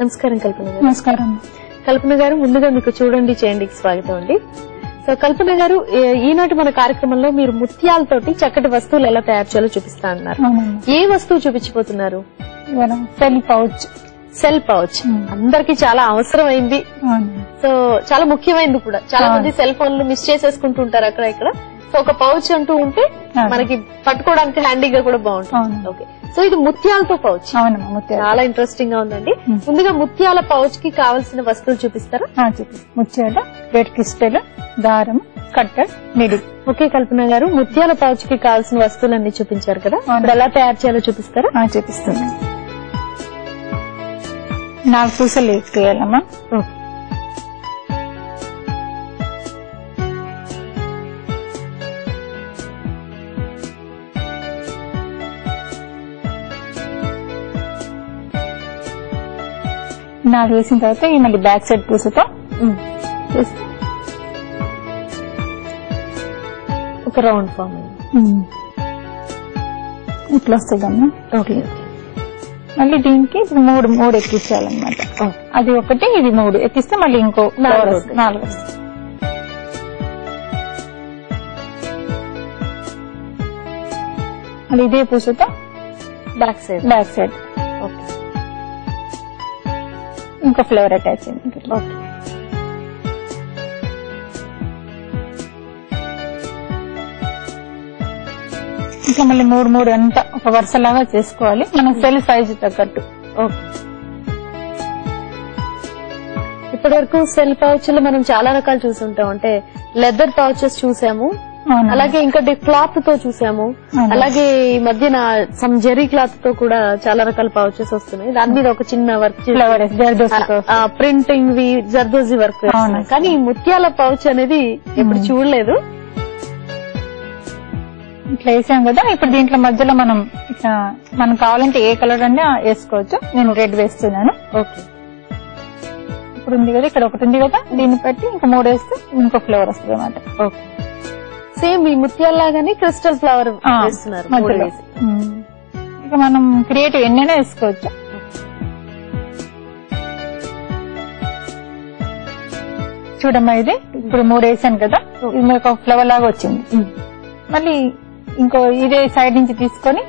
నమస్కారం కల్పన గారు. నమస్కారం. కల్పన గారు, ముందుగా మీకు చూడండి చేయండికి స్వాగతం అండి. సో కల్పన గారు, ఈనాటి మన కార్యక్రమంలో మీరు ముత్యాలతోటి చక్కటి వస్తువులు ఎలా తయారు చేయాలో చూపిస్తా అన్నారు. ఏ వస్తువు చూపించిపోతున్నారు? Cell pouch. సెల్ పౌచ్ అందరికి చాలా అవసరమైంది. సో చాలా ముఖ్యమైనది కూడా. చాలా మంది సెల్ ఫోన్లు మిస్ చేసేసుకుంటూ ఉంటారు అక్కడ ఇక్కడ. సో ఒక పౌచ్ అంటూ ఉంటే మనకి పట్టుకోవడానికి హ్యాండీగా కూడా బాగుంటుంది. ఓకే, సో ఇది ముత్యాలతో పౌచ్. చాలా ఇంట్రెస్టింగ్ గా ఉందండి. ముందుగా ముత్యాల పౌచ్ కి కావాల్సిన వస్తువులు చూపిస్తారా? ముత్యాల, రెడ్ క్రిస్టల్, దారం, కట్టర్, నిడి. ఓకే కల్పన గారు, ముత్యాల పౌచ్ కి కావాల్సిన వస్తువులన్నీ చూపించారు కదా, ఇప్పుడు ఎలా తయారు చేయాలో చూపిస్తారా? చూపిస్తున్నాను. 4 పూసలు వేయాలమ్మా. నాలుగు వేసిన తర్వాత ఈ మళ్ళీ బ్యాక్ సైడ్ పూసతో ఒక రౌండ్ ఫామ్ ఇట్లా వస్తుందమ్మా. ఓకే, మళ్ళీ దీనికి మూడు ఎక్కించాలన్నమాట. అది ఒకటి, ఇది 3 ఎక్కిస్తే మళ్ళీ ఇంకో 4 వస్తుంది. మళ్ళీ ఇదే పూసతో బ్యాక్ సైడ్ ఓకే, ఇంకో ఫ్లవర్ అటాచ్ అయింది. ఓకే, ఇంకా మళ్ళీ 3 అంతా ఒక వరుసలాగా చేసుకోవాలి, మన సెల్ సైజు తగ్గట్టు. ఓకే, ఇప్పటి వరకు సెల్ పౌచ్లు మనం చాలా రకాలు చూసుంటాం. అంటే లెదర్ పౌచెస్ చూసాము, అలాగే ఇంకా క్లాత్ తో చూసాము, అలాగే ఈ మధ్యన సమ్ జెరీ క్లాత్ తో కూడా చాలా రకాల పౌచెస్ వస్తున్నాయి. దాని మీద ఒక చిన్న వర్క్, ప్రింటింగ్ జర్దోజీ వర్క్. కానీ ఈ ముత్యాల పౌచ్ అనేది ఎప్పుడు చూడలేదు. ఇట్లా వేసాం కదా, ఇప్పుడు దీంట్లో మధ్యలో మనం ఇట్లా మనకు కావాలంటే ఏ కలర్ అంటే వేసుకోవచ్చు. నేను రెడ్ వేస్తున్నాను. ఓకే, ఇప్పుడు ఉంది కదా, ఇక్కడ ఒకటి ఉంది కదా, దీన్ని బట్టి ఇంకా 3 వేస్తే ఇంకో ఫ్లేవర్ వస్తుంది అన్నమాట. ఓకే, సేమ్ ఈ ముత్యాల్లాగానే క్రిస్టల్ ఫ్లవర్ వేస్తున్నారు. ఇక మనం క్రియేటివ్ ఎన్నైనా వేసుకోవచ్చు. చూడమ్మా, ఇది ఇప్పుడు 3 వేసాను కదా, ఇది ఒక ఫ్లవర్ లాగా వచ్చింది. మళ్ళీ ఇంకో ఇదే సైడ్ నుంచి తీసుకొని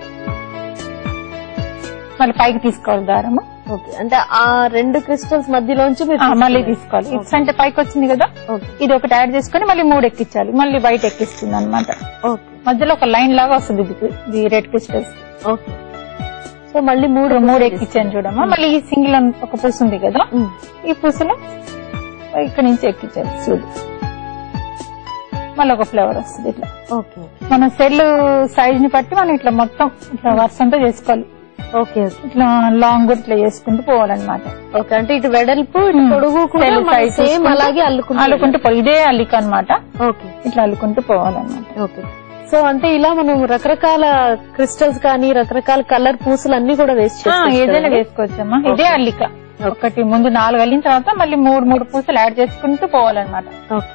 మళ్ళీ పైకి తీసుకోవాలి దారము. ఓకే, అంటే ఆ 2 క్రిస్టల్స్ మధ్యలోంచి మళ్ళీ తీసుకోవాలి. ఇట్స్ అంటే పైకి వచ్చింది కదా, ఇది ఒకటి యాడ్ చేసుకుని మళ్ళీ 3 ఎక్కించాలి. మళ్ళీ వైట్ ఎక్కిస్తుంది అనమాట. మధ్యలో ఒక లైన్ లాగా వస్తుంది ఇది రెడ్ క్రిస్టల్స్. ఓకే, సో మళ్ళీ 3 ఎక్కించాను చూడమ్మా. మళ్ళీ ఈ సింగిల్ ఒక పూస ఉంది కదా, ఈ పూసలో ఇక్కడ నుంచి ఎక్కించాలి. చూడు, మళ్ళీ ఒక ఫ్లేవర్ వస్తుంది ఇట్లా. ఓకే, మన సెల్ సైజ్ ని బట్టి మనం ఇట్లా మొత్తం ఇట్లా వర్షంతో చేసుకోవాలి. ఓకే, ఇట్లా లాంగ్ ఇట్లా చేసుకుంటూ పోవాలన్నమాట. ఓకే, అంటే ఇటు వెడల్పు పొడుగు అలాగే అల్లుకుంటూ ఇదే అల్లిక అనమాట. ఓకే, ఇట్లా అల్లుకుంటూ పోవాలన్నమాట. ఓకే, సో అంటే ఇలా మనం రకరకాల క్రిస్టల్స్ కానీ రకరకాల కలర్ పూసలు అన్ని కూడా ఏదైనా వేసుకోవచ్చమ్మా. ఇదే అల్లిక. ఒకటి ముందు 4 అల్లిన తర్వాత మళ్ళీ 3 పూసలు యాడ్ చేసుకుంటూ పోవాలన్నమాట.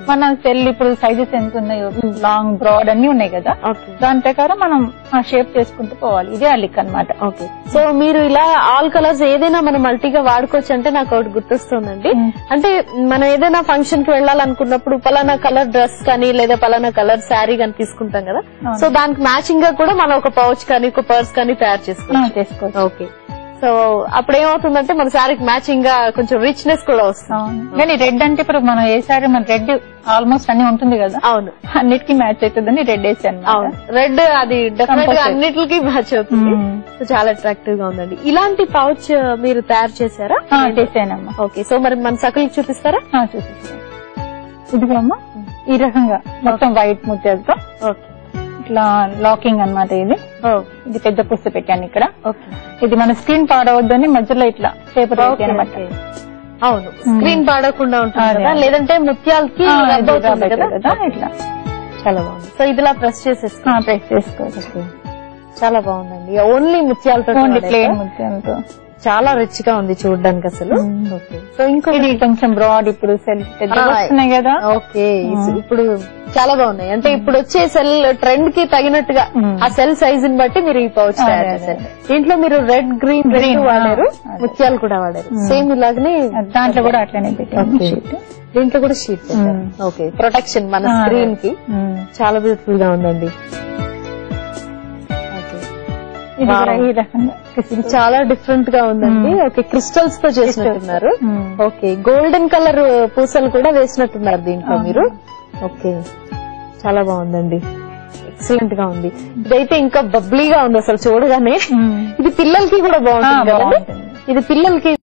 మన సెల్ ఇప్పుడు సైజెస్ ఎంత ఉన్నాయో, లాంగ్ బ్రాడ్ అన్ని ఉన్నాయి కదా, దాని ప్రకారం మనం ఆ షేప్ చేసుకుంటూ పోవాలి. ఇదే అల్లిక అనమాట. ఓకే, సో మీరు ఇలా ఆల్ కలర్స్ ఏదైనా మనం మల్టీగా వాడుకోవచ్చు అంటే నాకు ఒకటి గుర్తొస్తుందండి. అంటే మనం ఏదైనా ఫంక్షన్ కి వెళ్ళాలనుకున్నప్పుడు పలానా కలర్ డ్రెస్ కానీ లేదా పలానా కలర్ శారీ కానీ తీసుకుంటాం కదా, సో దానికి మ్యాచింగ్ గా కూడా మనం ఒక పౌచ్ కానీ ఒక పర్స్ కానీ తయారు చేసుకోవచ్చు. ఓకే, సో అప్పుడు ఏమవుతుందంటే మన శారీకి మ్యాచింగ్ గా కొంచెం రిచ్నెస్ కూడా వస్తుంది. కానీ రెడ్ అంటే ఇప్పుడు మనం ఏ శారీ మన రెడ్ ఆల్మోస్ట్ అన్ని ఉంటుంది కదా. అవును, అన్నిటికీ మ్యాచ్ అవుతుందని రెడ్ వేసాను. అవును, రెడ్ అది డెఫినెట్ గా అన్నిటికీ మ్యాచ్ అవుతుంది. సో చాలా అట్రాక్టివ్ గా ఉందండి. ఇలాంటి పౌచ్ మీరు తయారు చేశారా? చేశానమ్మా. ఓకే, సో మరి మన సకులకి చూపిస్తారా? చూపిస్తాను. ఇదిగో అమ్మా, ఈ రకంగా మొత్తం వైట్ ముత్యాలతో ఇట్లా లాకింగ్ అనమాట. ఇది పెద్ద పుస్తక పెట్టాను ఇక్కడ. ఇది మన స్క్రీన్ పాడవద్దని మధ్యలో ఇట్లా పేపర్ అనమాట. అవును, స్క్రీన్ పాడకుండా ఉంటుంది, లేదంటే ముత్యాలకి ఇట్లా చాలా బాగుంది. సో ఇదిలా ప్రెస్ చేసుకోవచ్చు. చాలా బాగుందండి. ఓన్లీ ముత్యాలతో ఓన్లీ ప్లేన్ ముత్యాలతో చాలా రిచ్ గా ఉంది చూడడానికి అసలు. సో ఇంకో ఇది కొంచెం బ్రాడ్ ఇప్పుడు సెల్ వస్తున్నాయి కదా. ఓకే, ఇప్పుడు చాలా బాగున్నాయి. అంటే ఇప్పుడు వచ్చే సెల్ ట్రెండ్ కి తగినట్టుగా ఆ సెల్ సైజ్ ని బట్టి మీరు ఈ పౌచ్ తయారు చేశారు. దీంట్లో మీరు రెడ్ గ్రీన్ వాడారు, ముత్యాలు కూడా వాడారు. సేమ్ ఇలాగనే దాంట్లో కూడా అట్లనే పెట్టారు. దీంట్లో కూడా షీట్ పెట్టారు. ఓకే, ప్రొటెక్షన్ మన స్క్రీన్ కి. చాలా బ్యూటిఫుల్ గా ఉందండి. ఇది చాలా డిఫరెంట్ గా ఉందండి. ఓకే, క్రిస్టల్స్ తో చేసినట్టున్నారు. ఓకే, గోల్డెన్ కలర్ పూసలు కూడా వేసినట్టున్నారు దీంట్లో మీరు. ఓకే, చాలా బాగుందండి. ఎక్సలెంట్ గా ఉంది. ఇదైతే ఇంకా బబ్లీగా ఉంది అసలు చూడగానే. ఇది పిల్లలకి కూడా బాగుంటుంది కదా. ఇది పిల్లలకి